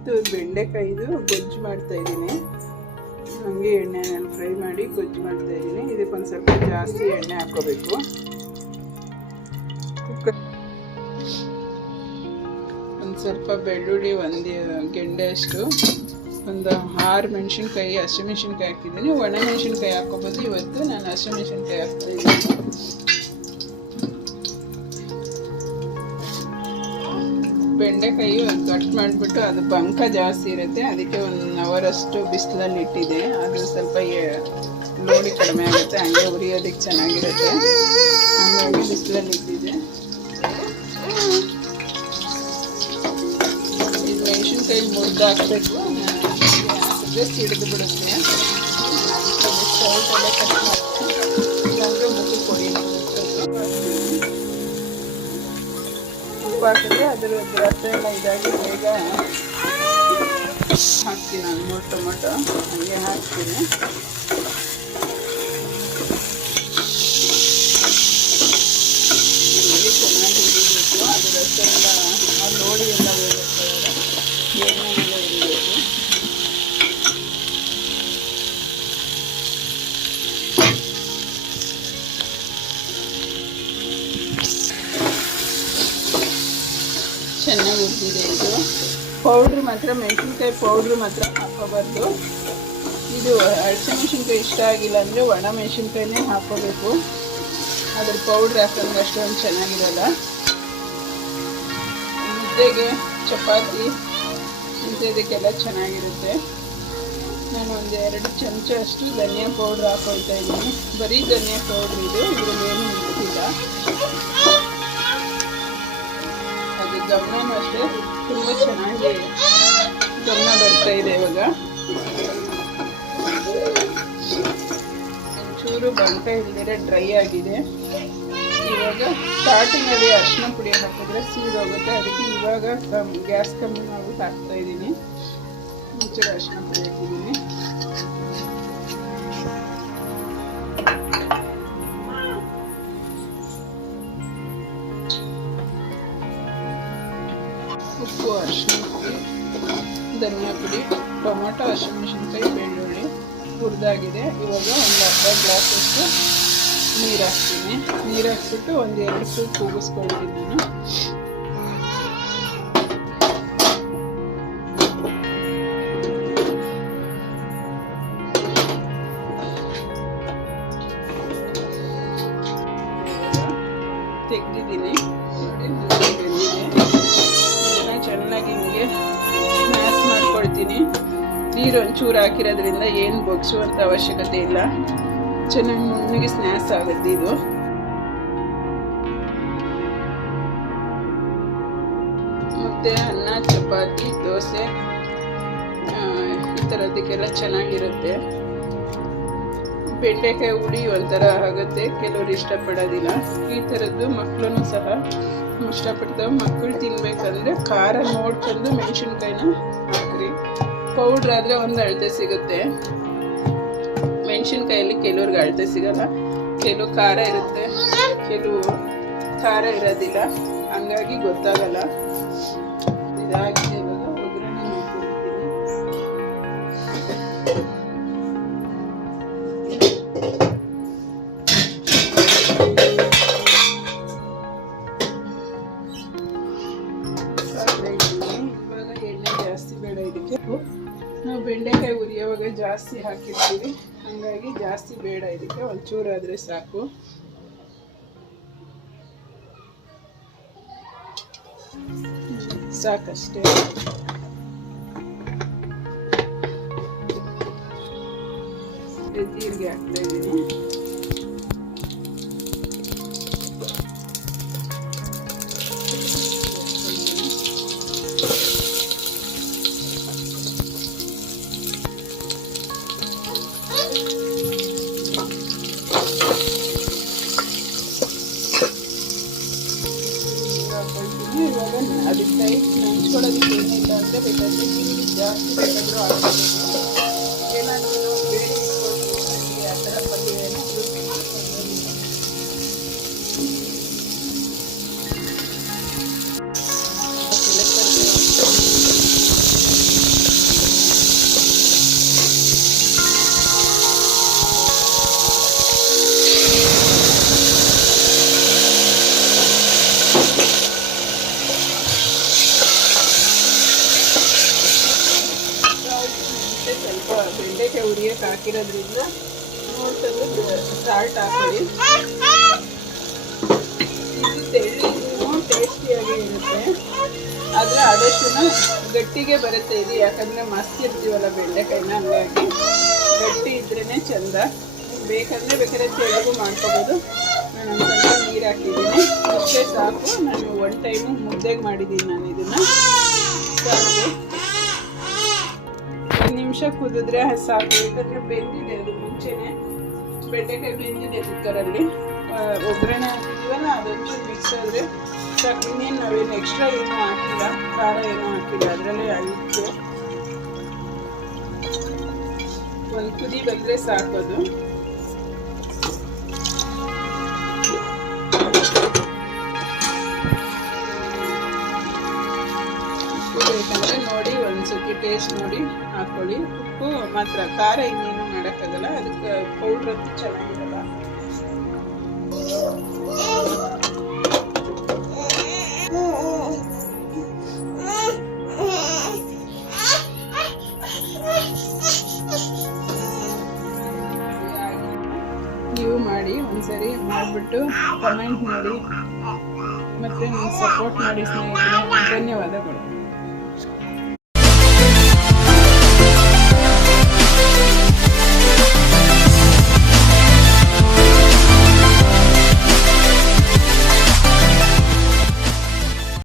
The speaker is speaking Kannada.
ಇವತ್ತು ಬೆಂಡೆಕಾಯಿದು ಗೊಜ್ಜು ಮಾಡ್ತಾಯಿದ್ದೀನಿ. ಹಾಗೆ ಎಣ್ಣೆನಲ್ಲಿ ಫ್ರೈ ಮಾಡಿ ಗೊಜ್ಜು ಮಾಡ್ತಾಯಿದ್ದೀನಿ. ಇದಕ್ಕೊಂದು ಸ್ವಲ್ಪ ಜಾಸ್ತಿ ಎಣ್ಣೆ ಹಾಕ್ಕೋಬೇಕು. ಒಂದು ಸ್ವಲ್ಪ ಬೆಳ್ಳುಳ್ಳಿ, ಒಂದು ಗೆಂಡೆ ಅಷ್ಟು, ಒಂದು 6 ಮೆಣಸಿನ್ಕಾಯಿ, ಹಸಿಮೆಣಸಿನ್ಕಾಯಿ ಹಾಕಿದ್ದೀನಿ. ಒಣ ಮೆಣಸಿನ್ಕಾಯಿ ಹಾಕ್ಕೋಬೋದು. ಇವತ್ತು ನಾನು ಹಸಿಮೆಣಸಿನ್ಕಾಯಿ ಹಾಕ್ತಾಯಿದ್ದೀನಿ. ಬೆಂಡೆಕಾಯಿ ಕಟ್ ಮಾಡಿಬಿಟ್ಟು ಅದು ಬಂಕ ಜಾಸ್ತಿ ಇರುತ್ತೆ, ಅದಕ್ಕೆ 1 ಅವರಷ್ಟು ಬಿಸಿಲಲ್ಲಿ ಇಟ್ಟಿದೆ. ಅದು ಸ್ವಲ್ಪ ನೋಡಿ ಕಡಿಮೆ ಆಗುತ್ತೆ, ಹಂಗೆ ಉರಿಯೋದಕ್ಕೆ ಚೆನ್ನಾಗಿರುತ್ತೆ, ಹಂಗಾಗಿ ಬಿಸಿಲಲ್ಲಿ ಇಟ್ಟಿದೆ. ಇದು ಮೆಣಸಿನ್ಕಾಯಿ ಮುರಿದು ಹಾಕಬೇಕು, ಹಾಕಿದ್ರೆ ಸಿಡಿದು ಬಿಡುತ್ತೆ. ಸೌಟೆಲ್ಲ ಕಟ್ ಮಾಡ್ತೀನಿ, ಇಲ್ಲಾಂದರೆ ಮುಖ ಕೊಡಿ. ಉಪ್ಪು ಹಾಕಿದ್ರೆ ಅದರ ರಸ ಎಲ್ಲ ಇದಾಗಿ ಬೇಗ ಹಾಕ್ತೀನಿ. ನಾನು 3 ಟೊಮೊಟೊ ಹಾಗೆ ಹಾಕ್ತೀನಿ. ಚೆನ್ನಾಗಿ ಹಿಡಿಬೇಕು, ಅದು ರಸ ಎಲ್ಲ ನೋಡಿ ಎಲ್ಲ ಹೋಗುತ್ತೆ, ಎಣ್ಣೆಗೆಲ್ಲ ಹಿಡಿಬೇಕು. ಚೆನ್ನಾಗಿ ಹುರಿದಿದೆ. ಇದು ಪೌಡ್ರ್ ಮಾತ್ರ, ಮೆಣಸಿನ್ಕಾಯಿ ಪೌಡ್ರ್ ಮಾತ್ರ ಹಾಕೋಬಾರ್ದು. ಇದು ಹಸಿಮೆಣಸಿನ್ಕಾಯಿ ಇಷ್ಟ ಆಗಿಲ್ಲ ಅಂದರೆ ಒಣ ಮೆಣಸಿನ್ಕಾಯಿನೇ ಹಾಕೋಬೇಕು. ಅದ್ರ ಪೌಡ್ರ್ ಹಾಕೋಂಗೆ ಅಷ್ಟೊಂದು ಚೆನ್ನಾಗಿರಲ್ಲ. ಮುದ್ದೆಗೆ, ಚಪಾತಿ ಇಂಥದಕ್ಕೆಲ್ಲ ಚೆನ್ನಾಗಿರುತ್ತೆ. ನಾನು ಒಂದು 2 ಚಮಚ ಅಷ್ಟು ಧನಿಯಾ ಪೌಡ್ರ್ ಹಾಕೊಳ್ತಾ ಇದ್ದೀನಿ. ಬರೀ ಧನಿಯಾ ಪೌಡ್ರ್ ಇದು, ಇದರಲ್ಲೇನು ಇರ್ತಿಲ್ಲ. ಅದು ಗಮನೂ ಅಷ್ಟೇ ತುಂಬ ಚೆನ್ನಾಗಿ ಗಮನ ಬರ್ತಾ ಇದೆ. ಇವಾಗ ಒಂಚೂರು ಬಂಕ ಇಲ್ಲದಿರ ಡ್ರೈ ಆಗಿದೆ. ಇವಾಗ ಸ್ಟಾರ್ಟಿಂಗಲ್ಲಿ ಅರಿಶಿನ ಪುಡಿ ಹಾಕಿದ್ರೆ ಸೀದೋಗುತ್ತೆ, ಅದಕ್ಕೆ ಇವಾಗ ಗ್ಯಾಸ್ ಕಮ್ಮಿ ಮಾಡ್ಬಿಟ್ಟು ಹಾಕ್ತಾ ಇದ್ದೀನಿ. ಒಂಚೂರು ಅರಿಶಿನ ಪುಡಿ ಹಾಕಿದ್ದೀನಿ. ಉಪ್ಪು, ಅರಿಶಿನ ಪುಡಿ, ಧನಿಯಾ ಪುಡಿ, ಟೊಮೊಟೊ, ಹಸಿಮೆಣಸಿನ್ಕಾಯಿ, ಬೆಳ್ಳುಳ್ಳಿ ಹುರಿದಾಗಿದೆ. ಇವಾಗ ಒಂದು ಅರ್ಧ ಗ್ಲಾಸಷ್ಟು ನೀರು ಹಾಕ್ತೀನಿ. ನೀರು ಹಾಕ್ಬಿಟ್ಟು 1-2 ಕೂಗು ಕೂಗಿಸ್ಕೊಳ್ತೀನಿ ನಾನು. ತೆಗೆದಿದ್ದೀನಿ ನೋಡಿ, ಬೆಂದಿದೆ. ಚೆನ್ನಾಗಿ ಹಿಂಗೆ ಸ್ಮ್ಯಾಶ್ ಮಾಡ್ಕೊಳ್ತೀನಿ. ನೀರು ಒಂಚೂರು ಹಾಕಿರೋದ್ರಿಂದ ಏನು ಬಗ್ಸುವಂಥ ಅವಶ್ಯಕತೆ ಇಲ್ಲ, ಚೆನ್ನಾಗಿ ನುಣ್ಣಗೆ ಸ್ಮ್ಯಾಶ್ ಆಗುತ್ತೆ ಇದು. ಮತ್ತು ಅನ್ನ, ಚಪಾತಿ, ದೋಸೆ ಈ ಥರದಕ್ಕೆಲ್ಲ ಚೆನ್ನಾಗಿರುತ್ತೆ. ಬೆಂಡೆಕಾಯಿ ಹುಳಿ ಒಂಥರ ಆಗುತ್ತೆ, ಕೆಲವರು ಇಷ್ಟಪಡೋದಿಲ್ಲ. ಈ ಥರದ್ದು ಮಕ್ಕಳೂ ಸಹ ಇಷ್ಟಪಡ್ತಾವೆ. ಮಕ್ಕಳು ತಿನ್ಬೇಕಂದ್ರೆ ಖಾರ ನೋಡ್ಕೊಂಡು ಮೆಣಸಿನ್ಕಾಯಿನ ಹಾಕ್ರಿ. ಪೌಡ್ರ್ ಆದರೆ ಒಂದು ಅಳತೆ ಸಿಗುತ್ತೆ. ಮೆಣಸಿನ್ಕಾಯಲ್ಲಿ ಕೆಲವ್ರಿಗೆ ಅಳತೆ ಸಿಗಲ್ಲ, ಕೆಲವು ಖಾರ ಇರುತ್ತೆ, ಕೆಲವು ಖಾರ ಇರೋದಿಲ್ಲ, ಹಂಗಾಗಿ ಗೊತ್ತಾಗಲ್ಲ. ಇದಾಗಿದೆ, ಇವಾಗ ಒಗ್ಗರಣೆ ಮಾಡ್ಕೊಳ್ತೀನಿ. ನಾವು ಬೆಂಡೆಕಾಯಿ ಹುರಿಯುವಾಗ ಜಾಸ್ತಿ ಹಾಕಿರ್ತೀವಿ, ಹಾಗಾಗಿ ಜಾಸ್ತಿ ಬೇಡ. ಇದಕ್ಕೆ ಒಂಚೂರು ಆದರೆ ಸಾಕು. ಸಾಕಷ್ಟೇ. ಜೀರಿಗೆ ಹಾಕ್ತಾ ಇದ್ದೀನಿ. ಇವಾಗ ಅದಕ್ಕೆ ನೆಂಚ್ಕೊಳ್ಳೋದಕ್ಕೆ ಏನಿಲ್ಲ ಅಂದರೆ ಬೇಕಾದರೆ ನೀರು ಜಾಸ್ತಿ ಬೇಕಾದರೂ ಹಾಕ್ಬೋದು. ಏನಾದರೂ ಬೇರೆ ಇಟ್ಕೊಂಡು ಆ ಥರ ಪಲ್ಯ ಏನಾದರೂ ಹಾಕಿರೋದ್ರಿಂದ ನೋಡ್ಕೊಂಡು ಸಾಲ್ಟ್ ಹಾಕೊಳ್ಳಿ. ಇದು ತೆಳ್ಳಗೂ ಟೇಸ್ಟಿಯಾಗೇ ಇರುತ್ತೆ, ಆದರೆ ಆದಷ್ಟು ಗಟ್ಟಿಗೆ ಬರುತ್ತೆ ಇದು, ಯಾಕಂದರೆ ಮಸ್ತ್ ಇರ್ತೀವಲ್ಲ ಬೆಂಡೆಕಾಯಿನ, ಹಂಗಾಗಿ ಗಟ್ಟಿ ಇದ್ರೇ ಚೆಂದ. ಬೇಕಾದರೆ ತೆಳ್ಳಗೂ ಮಾಡ್ಕೋಬೋದು. ನಾನು ಒಂದು ಸ್ವಲ್ಪ ನೀರು ಹಾಕಿದ್ದೀನಿ, ಅಷ್ಟೇ ಸಾಕು. ನಾನು ಒನ್ ಟೈಮು ಮುದ್ದೆಗೆ ಮಾಡಿದ್ದೀನಿ ನಾನು ಇದನ್ನು. ಸಾಕು, 1 ನಿಮಿಷ ಕುದಿದ್ರೆ ಸಾಕು, ಯಾಕಂದರೆ ಬೆಂದಿದೆ ಅದು ಮುಂಚೆನೇ. ಬೆಂಡೆಕಾಯಿ ಬೆಂದಿದೆ ಕುಕ್ಕರಲ್ಲಿ. ಒಗ್ಗರಣೆ ಹಾಕಿದ್ದೀವಲ್ಲ, ಅದೊಂಚೂರು ಮಿಕ್ಸ್ ಆದರೆ ಸಾಕು. ಇನ್ನೇನು ನಾವೇನು ಎಕ್ಸ್ಟ್ರಾ ಏನೂ ಹಾಕಿಲ್ಲ, ಖಾರ ಏನೂ ಹಾಕಿಲ್ಲ, ಅದರಲ್ಲೇ ಇತ್ತು. ಒಂದು ಕುದಿ ಬಂದರೆ ಸಾಕು ಅದು. ಬೇಕಂದರೆ ನೋಡಿ, ಒಂದ್ಸತಿ ಟೇಸ್ಟ್ ನೋಡಿ ಹಾಕ್ಕೊಳ್ಳಿ. ಉಪ್ಪು ಮಾತ್ರ, ಖಾರ ಇನ್ನೇನು ಮಾಡೋಕ್ಕಾಗಲ್ಲ, ಅದಕ್ಕೆ ಪೌಡ್ರ್ ಅಂತೂ ಚೆನ್ನಾಗಿರಲ್ಲ. ನೀವು ಮಾಡಿ ಒಂದ್ಸರಿ, ಮಾಡಿಬಿಟ್ಟು ಕಮೆಂಟ್ ಮಾಡಿ, ಮತ್ತು ಸಪೋರ್ಟ್ ಮಾಡಿ ಸ್ನೇಹಿತರೆ. ಧನ್ಯವಾದಗಳು.